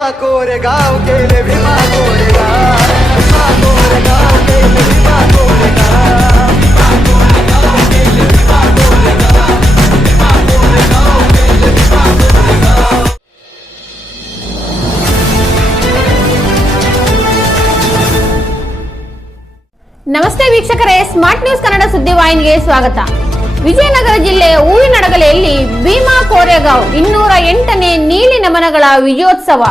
कोरेगांव के लिए भीमा कोरेगांव, भीमा कोरेगांव के लिए भीमा कोरेगांव, भीमा कोरेगांव के लिए भीमा कोरेगांव, भीमा कोरेगांव के लिए भीमा कोरेगांव। ನಮಸ್ತೆ ವೀಕ್ಷಕರೇ, ಸ್ಮಾರ್ಟ್ ನ್ಯೂಸ್ ಕನ್ನಡ ಸುದ್ದಿವಾಹಿನಿಗೆ ಸ್ವಾಗತ. ವಿಜಯನಗರ ಜಿಲ್ಲೆಯ ಹೂವಿನಡಗಲೆಯಲ್ಲಿ ಭೀಮಾ ಕೋರೆಗಾಂವ್ 208ನೇ ನೀಲಿ ನಮನಗಳ ವಿಜಯೋತ್ಸವ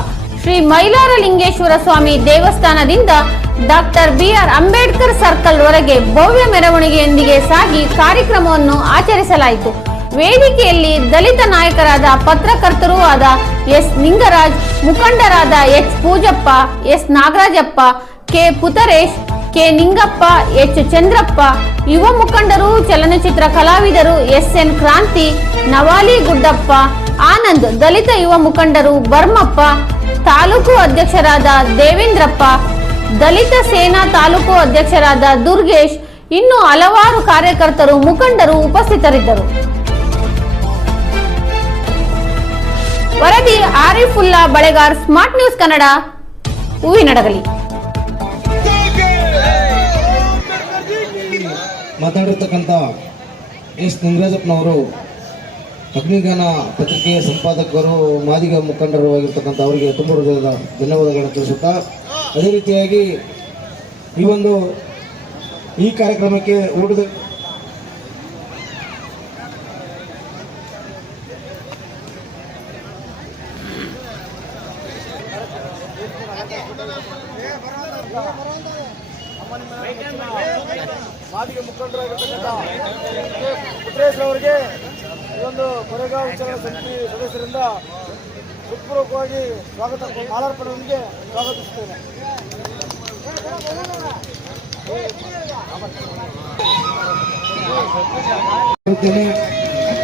ಶ್ರೀ ಮೈಲಾರಲಿಂಗೇಶ್ವರ ಸ್ವಾಮಿ ದೇವಸ್ಥಾನದಿಂದ ಡಾಕ್ಟರ್ ಬಿ.ಆರ್. ಅಂಬೇಡ್ಕರ್ ಸರ್ಕಲ್ ವರೆಗೆ ಭವ್ಯ ಮೆರವಣಿಗೆಯೊಂದಿಗೆ ಸಾಗಿ ಕಾರ್ಯಕ್ರಮವನ್ನು ಆಚರಿಸಲಾಯಿತು. ವೇದಿಕೆಯಲ್ಲಿ ದಲಿತ ನಾಯಕರಾದ ಪತ್ರಕರ್ತರೂ ಆದ ಎಸ್ ನಿಂಗರಾಜ್, ಮುಖಂಡರಾದ H Poojappa, S Nagarajappa, K Putharesh, K Ningappa, H Chandrappa, ಯುವ ಮುಖಂಡರು, ಚಲನಚಿತ್ರ ಕಲಾವಿದರು ಎಸ್.ಎನ್. ಕ್ರಾಂತಿ, ನವಾಲಿ ಗುಡ್ಡಪ್ಪ, ಆನಂದ್, ದಲಿತ ಯುವ ಮುಖಂಡರು ಬರ್ಮಪ್ಪ, ತಾಲೂಕು ಅಧ್ಯಕ್ಷರಾದ ದೇವೇಂದ್ರಪ್ಪ, ದಲಿತ ಸೇನಾ ತಾಲೂಕು ಅಧ್ಯಕ್ಷರಾದ ದುರ್ಗೇಶ್, ಇನ್ನು ಹಲವಾರು ಕಾರ್ಯಕರ್ತರು, ಮುಖಂಡರು ಉಪಸ್ಥಿತರಿದ್ದರು. ವರದಿ ಆರಿಫುಲ್ಲಾ Balegar, smart news Kannada, Hoovinahadagali. ಮಾತಾಡಿರ್ತಕ್ಕಂಥ S ನಿಂಗರಾಜಪ್ಪನವರು ಅಗ್ನಿಗಾನ ಪತ್ರಿಕೆಯ ಸಂಪಾದಕರು, ಮಾದಿಗ ಮುಖಂಡರು ಆಗಿರ್ತಕ್ಕಂಥ ಅವರಿಗೆ ತುಂಬ ಹೃದಯದ ಧನ್ಯವಾದಗಳನ್ನು ತಿಳಿಸುತ್ತಾ, ಅದೇ ರೀತಿಯಾಗಿ ಈ ಕಾರ್ಯಕ್ರಮಕ್ಕೆ ಊಟದ ಮಾದಿಗ ಮುಖಂಡರಾಗಿರ್ತಕ್ಕಂಥ ಪುಟ್ರೇಶ್ ಅವರಿಗೆ ಈ ಒಂದು ಕೋರೆಗಾಂವ್ ಚಲನ ಸಮಿತಿ ಸದಸ್ಯರಿಂದ ಹೃತ್ಪೂರ್ವಕವಾಗಿ ಮಾಲಾರ್ಪಣೆಯೊಂದಿಗೆ ಸ್ವಾಗತಿಸುತ್ತೇನೆ.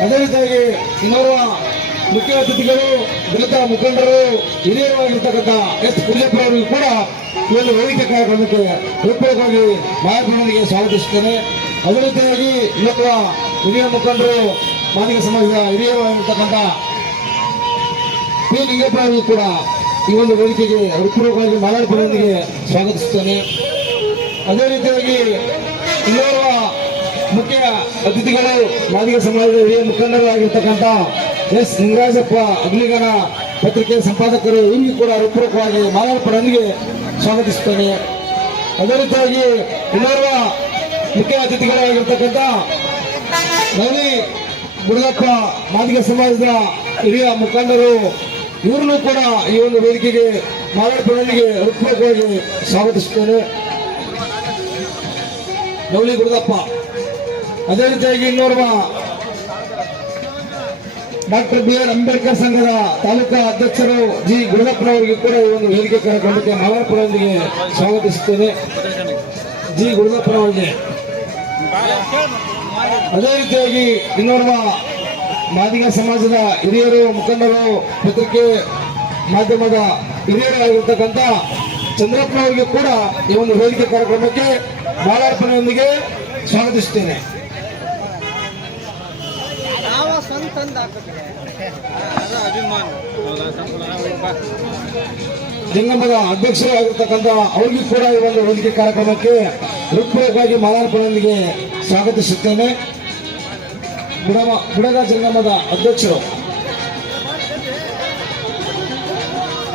ಅದೇ ರೀತಿಯಾಗಿ ಇನ್ನೋರ್ವ ಮುಖ್ಯ ಅತಿಥಿಗಳು, ದಲಿತ ಮುಖಂಡರು, ಹಿರಿಯರಾಗಿರ್ತಕ್ಕಂಥ ಎಸ್ ಪೂಜಪ್ಪ ಅವರಿಗೂ ಕೂಡ ಈ ಒಂದು ವೇದಿಕೆ ಕಾರ್ಯಕ್ರಮಕ್ಕೆ ಹೃತ್ಪೂರ್ವಕವಾಗಿ ಮಾರ್ಗದೊಂದಿಗೆ ಸ್ವಾಗತಿಸುತ್ತೇನೆ. ಅದೇ ರೀತಿಯಾಗಿ ಇನ್ನೊಬ್ಬ ಹಿರಿಯ ಮುಖಂಡರು, ಮಾದಿಗ ಸಮಾಜದ ಹಿರಿಯರಾಗಿರ್ತಕ್ಕಂಥ ಪಿ ನಿಂಗಪ್ಪ ಅವರಿಗೂ ಕೂಡ ಈ ಒಂದು ವೇದಿಕೆಗೆ ಹೃತ್ಪೂರ್ವಕವಾಗಿ ಮಾಲಾರ್ಪಣೆಯೊಂದಿಗೆ ಸ್ವಾಗತಿಸುತ್ತೇನೆ. ಅದೇ ರೀತಿಯಾಗಿ ಇನ್ನೋರ್ವ ಮುಖ್ಯ ಅತಿಥಿಗಳು, ಮಾದಿಗ ಸಮಾಜದ ಹಿರಿಯ ಮುಖಂಡರಾಗಿರ್ತಕ್ಕಂಥ ಎಸ್ ನಿಂಗರಾಜಪ್ಪ, ಅಗ್ನಿಗಾನ ಪತ್ರಿಕೆಯ ಸಂಪಾದಕರು, ಇವರಿಗೂ ಕೂಡ ಹೃತ್ಪೂರ್ವಕವಾಗಿ ಮಾಲಾರ್ಪಣೆಯೊಂದಿಗೆ ಸ್ವಾಗತಿಸುತ್ತೇನೆ. ಅದೇ ರೀತಿಯಾಗಿ ಇನ್ನೋರ್ವ ಮುಖ್ಯ ಅತಿಥಿಗಳಾಗಿರ್ತಕ್ಕಂಥ ನವಲಿ ಗುಡದಪ್ಪ, ಮಾದಿಗ ಸಮಾಜದ ಹಿರಿಯ ಮುಖಂಡರು, ಇವರನ್ನು ಕೂಡ ಈ ಒಂದು ವೇದಿಕೆಗೆ ಮಾಲಾರ್ಪಣೆಯೊಂದಿಗೆ ಹೃತ್ಪೂರ್ವಕವಾಗಿ ಸ್ವಾಗತಿಸುತ್ತೇನೆ. ನವಲಿ ಗುಡದಪ್ಪ. ಅದೇ ರೀತಿಯಾಗಿ ಇನ್ನೋರ್ವ ಡಾಕ್ಟರ್ ಬಿ.ಆರ್. ಅಂಬೇಡ್ಕರ್ ಸಂಘದ ತಾಲೂಕಾ ಅಧ್ಯಕ್ಷರು ಜಿ ಗುಡದಪ್ಪನವರಿಗೆ ಕೂಡ ಈ ಒಂದು ವೇದಿಕೆ ಕಾರ್ಯಕ್ರಮಕ್ಕೆ ಮಾಲಾರ್ಪಣೆಯೊಂದಿಗೆ ಸ್ವಾಗತಿಸುತ್ತೇನೆ. ಜಿ ಗುಡದಪ್ಪನವರಿಗೆ. ಅದೇ ರೀತಿಯಾಗಿ ಇನ್ನೋರ್ವ ಮಾದಿಗ ಸಮಾಜದ ಹಿರಿಯರು, ಮುಖಂಡರು, ಪತ್ರಿಕೆ ಮಾಧ್ಯಮದ ಹಿರಿಯರಾಗಿರ್ತಕ್ಕಂಥ ಚಂದ್ರಪ್ಪನವರಿಗೆ ಕೂಡ ಈ ಒಂದು ವೇದಿಕೆ ಕಾರ್ಯಕ್ರಮಕ್ಕೆ ಮಾಲಾರ್ಪಣೆಯೊಂದಿಗೆ ಸ್ವಾಗತಿಸುತ್ತೇನೆ. ಜಂಗಮದ ಅಧ್ಯಕ್ಷರಾಗಿರ್ತಕ್ಕಂಥ ಅವರಿಗೂ ಕೂಡ ಈ ಒಂದು ವೇದಿಕೆ ಕಾರ್ಯಕ್ರಮಕ್ಕೆ ಹೃತ್ಪೂರ್ವಕವಾಗಿ ಮಾಲಾರ್ಪಣೆಯೊಂದಿಗೆ ಸ್ವಾಗತಿಸುತ್ತೇನೆ. ಬುಡಗ ಜಂಗಮದ ಅಧ್ಯಕ್ಷರು.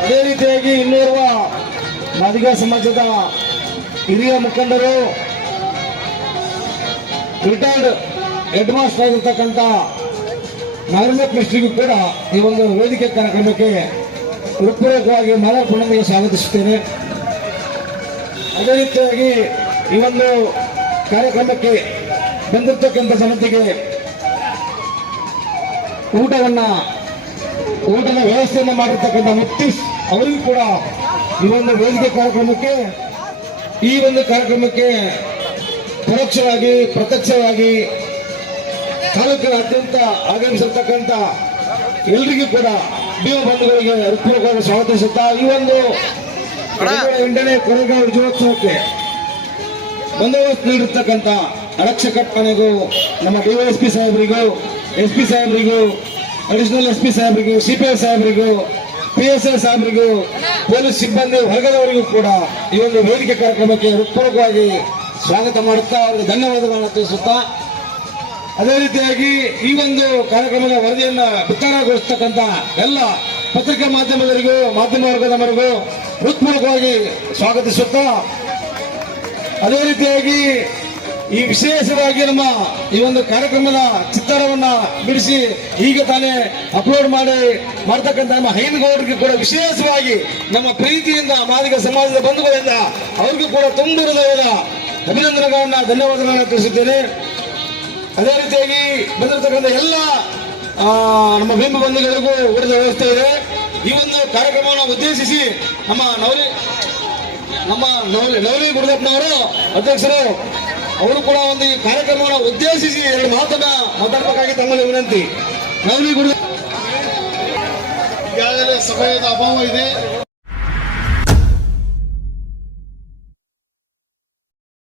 ಅದೇ ರೀತಿಯಾಗಿ ಇನ್ನೋರ್ವ ಮಾದಿಗ ಸಮಾಜದ ಹಿರಿಯ ಮುಖಂಡರು, ರಿಟೈರ್ಡ್ ಹೆಡ್ ಮಾಸ್ಟರ್ ಆಗಿರ್ತಕ್ಕಂಥ ನಾಗರಾಜಪ್ಪನವರಿಗೂ ಕೂಡ ಈ ಒಂದು ವೇದಿಕೆ ಕಾರ್ಯಕ್ರಮಕ್ಕೆ ಹೃತ್ಪೂರ್ವಕವಾಗಿ ಮಾಲಾರ್ಪಣೆಯೊಂದಿಗೆ ಸ್ವಾಗತಿಸುತ್ತೇನೆ. ಅದೇ ರೀತಿಯಾಗಿ ಈ ಒಂದು ಕಾರ್ಯಕ್ರಮಕ್ಕೆ ಬಂದಿರತಕ್ಕಂಥ ಜನತೆಗೆ ಊಟದ ವ್ಯವಸ್ಥೆಯನ್ನು ಮಾಡಿರ್ತಕ್ಕಂಥ ಮುಕ್ತೀಶ್ ಅವರಿಗೂ ಕೂಡ ಈ ಒಂದು ವೇದಿಕೆ ಕಾರ್ಯಕ್ರಮಕ್ಕೆ ಪರೋಕ್ಷವಾಗಿ ಪ್ರತ್ಯಕ್ಷವಾಗಿ ತಾಲೂಕಿನಾದ್ಯಂತ ಆಗಮಿಸಿರ್ತಕ್ಕಂಥ ಎಲ್ಲರಿಗೂ ಕೂಡ ಡಿಒ ಬಂಧುಗಳಿಗೆ ಹೃತ್ಪೂರ್ವಕವಾಗಿ ಸ್ವಾಗತಿಸುತ್ತಾ, ಈ ಒಂದು 8ನೇ ಕೋರೆಗಾಂವ್ ವಿಜಯೋತ್ಸವಕ್ಕೆ ಬಂದೋಬಸ್ತ್ ನೀಡಿರ್ತಕ್ಕಂಥ ಆರಕ್ಷಕ ಠಾಣೆಗೂ, ನಮ್ಮ ಡಿವೈಎಸ್ಪಿ ಸಾಹೇಬರಿಗೂ, ಎಸ್ಪಿ ಸಾಹೇಬರಿಗೂ, ಅಡಿಷನಲ್ ಎಸ್ಪಿ ಸಾಹೇಬರಿಗೂ, ಸಿಪಿಐ ಸಾಹೇಬರಿಗೂ, PSI ಸಾಹೇಬರಿಗೂ ಪೊಲೀಸ್ ಸಿಬ್ಬಂದಿ ವರ್ಗದವರಿಗೂ ಕೂಡ ಈ ಒಂದು ವೇದಿಕೆ ಕಾರ್ಯಕ್ರಮಕ್ಕೆ ಹೃತ್ಪೂರ್ವಕವಾಗಿ ಸ್ವಾಗತ ಮಾಡುತ್ತಾ ಅವರಿಗೆ ಧನ್ಯವಾದಗಳನ್ನು ತಿಳಿಸುತ್ತಾ, ಅದೇ ರೀತಿಯಾಗಿ ಈ ಒಂದು ಕಾರ್ಯಕ್ರಮದ ವರದಿಯನ್ನ ಬಿತ್ತರಗೊಳಿಸತಕ್ಕಂತ ಎಲ್ಲ ಪತ್ರಿಕಾ ಮಾಧ್ಯಮದವರಿಗೂ ಮಾಧ್ಯಮ ವರ್ಗದವರಿಗೂ ಹೃತ್ಪೂರ್ವಕವಾಗಿ ಸ್ವಾಗತಿಸುತ್ತಾ, ಅದೇ ರೀತಿಯಾಗಿ ಈ ವಿಶೇಷವಾಗಿ ನಮ್ಮ ಈ ಒಂದು ಕಾರ್ಯಕ್ರಮದ ಚಿತ್ರವನ್ನ ಬಿಡಿಸಿ ಈಗ ತಾನೇ ಅಪ್ಲೋಡ್ ಮಾಡ್ತಕ್ಕಂಥ ನಮ್ಮ ಹೈನಗೌಡರಿಗೆ ಕೂಡ ವಿಶೇಷವಾಗಿ ನಮ್ಮ ಪ್ರೀತಿಯಿಂದ ಮಾದಿಗ ಸಮಾಜದ ಬಂಧುಗಳಿಂದ ಅವ್ರಿಗೂ ಕೂಡ ತುಂಬ ಹೃದಯದ ಅಭಿನಂದನೆಗಳನ್ನ ಧನ್ಯವಾದಗಳನ್ನ ತಿಳಿಸುತ್ತೇನೆ. ಅದೇ ರೀತಿಯಾಗಿ ಬಂದಿರತಕ್ಕಂಥ ಎಲ್ಲ ನಮ್ಮ ಬಿಂಬ ಬಂಧುಗಳಿಗೂ ಊಟದ ವ್ಯವಸ್ಥೆ ಇದೆ. ಈ ಒಂದು ಕಾರ್ಯಕ್ರಮವನ್ನು ಉದ್ದೇಶಿಸಿ ನಮ್ಮ ನವಲಿ ಗುರುದಪ್ಪನವರು ಅಧ್ಯಕ್ಷರು ಅವರು ಕೂಡ ಒಂದು ಈ ಕಾರ್ಯಕ್ರಮವನ್ನು ಉದ್ದೇಶಿಸಿ ಎರಡು ಮಾತನ್ನ ಮಾತಾಡಬೇಕಾಗಿ ತಮ್ಮಲ್ಲಿ ವಿನಂತಿ. ನವಲಿ ಗುರುದಪ್ಪ ಈಗಾಗಲೇ ಸಮಯದ ಅಭಾವ ಇದೆ.